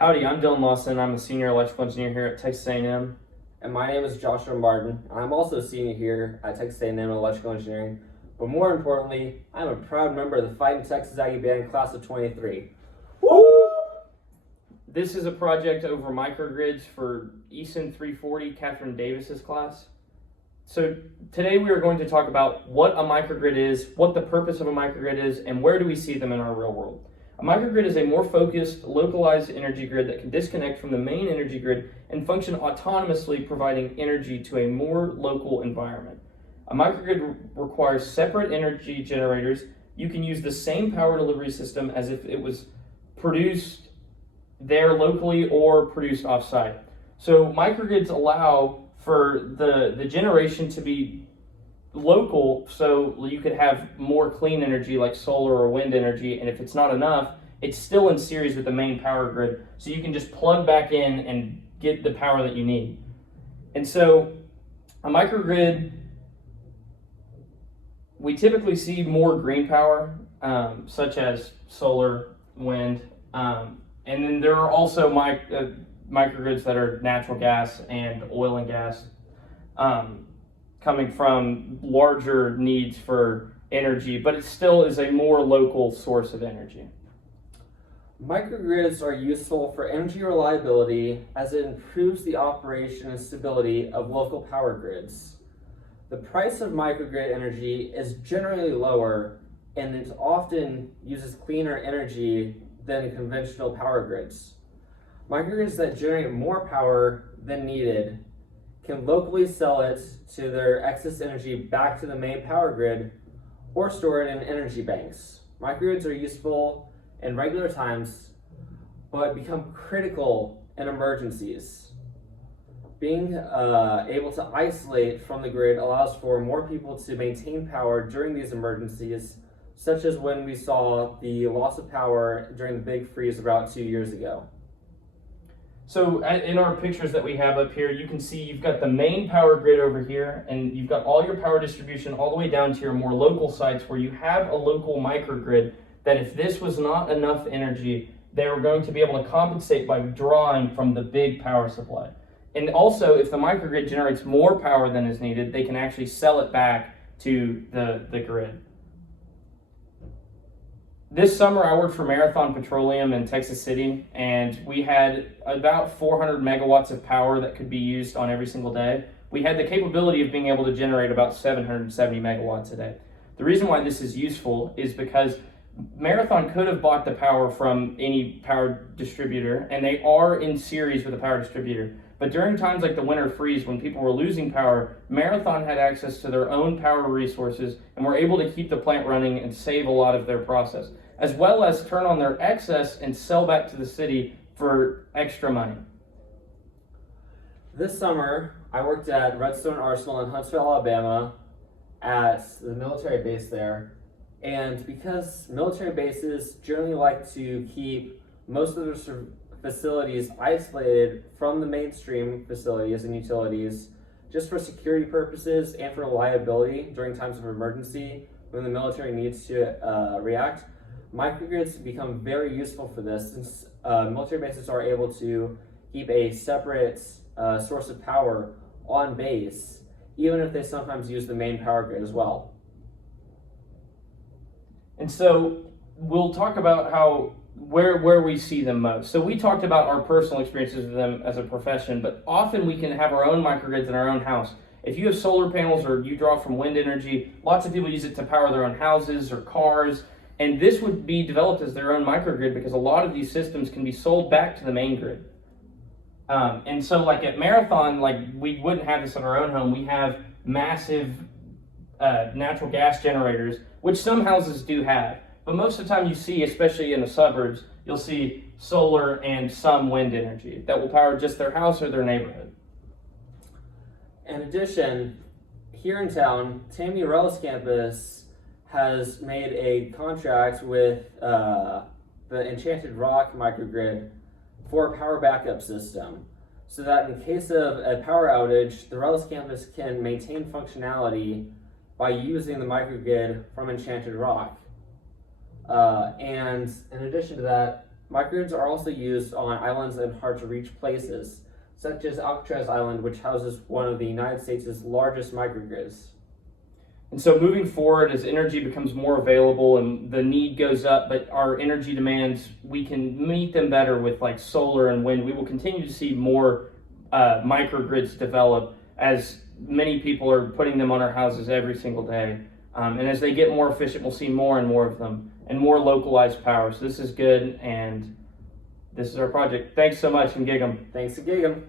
Howdy, I'm Dylan Lawson. I'm a senior electrical engineer here at Texas A&M. And my name is Joshua Martin. I'm also a senior here at Texas A&M in electrical engineering. But more importantly, I'm a proud member of the Fighting Texas Aggie Band class of 23. Woo! This is a project over microgrids for ECEN340, Catherine Davis's class. So today we are going to talk about what a microgrid is, what the purpose of a microgrid is, and where do we see them in our real world. A microgrid is a more focused, localized energy grid that can disconnect from the main energy grid and function autonomously, providing energy to a more local environment. A microgrid requires separate energy generators. You can use the same power delivery system as if it was produced there locally or produced off-site. So microgrids allow for the generation to be local, so you could have more clean energy like solar or wind energy, and if it's not enough, it's still in series with the main power grid, so you can just plug back in and get the power that you need. And so a microgrid, we typically see more green power, such as solar, wind, and then there are also microgrids that are natural gas and oil and gas, coming from larger needs for energy, but it still is a more local source of energy. Microgrids are useful for energy reliability as it improves the operation and stability of local power grids. The price of microgrid energy is generally lower, and it often uses cleaner energy than conventional power grids. Microgrids that generate more power than needed can locally sell it to their excess energy back to the main power grid or store it in energy banks. Microgrids are useful in regular times, but become critical in emergencies. Being able to isolate from the grid allows for more people to maintain power during these emergencies, such as when we saw the loss of power during the big freeze about 2 years ago. So in our pictures that we have up here, you can see you've got the main power grid over here, and you've got all your power distribution all the way down to your more local sites where you have a local microgrid that if this was not enough energy, they were going to be able to compensate by drawing from the big power supply. And also, if the microgrid generates more power than is needed, they can actually sell it back to the grid. This summer, I worked for Marathon Petroleum in Texas City, and we had about 400 megawatts of power that could be used on every single day. We had the capability of being able to generate about 770 megawatts a day. The reason why this is useful is because Marathon could have bought the power from any power distributor, and they are in series with a power distributor. But during times like the winter freeze, when people were losing power, Marathon had access to their own power resources and were able to keep the plant running and save a lot of their process, as well as turn on their excess and sell back to the city for extra money. This summer, I worked at Redstone Arsenal in Huntsville, Alabama, at the military base there. And because military bases generally like to keep most of their facilities isolated from the mainstream facilities and utilities, just for security purposes and for reliability during times of emergency when the military needs to react, microgrids become very useful for this, since military bases are able to keep a separate source of power on base, even if they sometimes use the main power grid as well. And so we'll talk about where we see them most. So we talked about our personal experiences with them as a profession, but often we can have our own microgrids in our own house. If you have solar panels or you draw from wind energy, lots of people use it to power their own houses or cars. And this would be developed as their own microgrid because a lot of these systems can be sold back to the main grid. And so like at Marathon, like we wouldn't have this in our own home. We have massive natural gas generators, which some houses do have. But most of the time you see, especially in the suburbs, you'll see solar and some wind energy that will power just their house or their neighborhood. In addition, here in town, TAMU campus has made a contract with the Enchanted Rock microgrid for a power backup system, so that in case of a power outage, the Rellis campus can maintain functionality by using the microgrid from Enchanted Rock. And in addition to that, Microgrids are also used on islands in hard-to-reach places, such as Alcatraz Island, which houses one of the United States' largest microgrids. And so moving forward, as energy becomes more available and the need goes up, but our energy demands, we can meet them better with like solar and wind. We will continue to see more microgrids develop as many people are putting them on our houses every single day. And as they get more efficient, we'll see more and more of them and more localized power. So this is good, and this is our project. Thanks so much, and gig 'em. Thanks to Gig'em.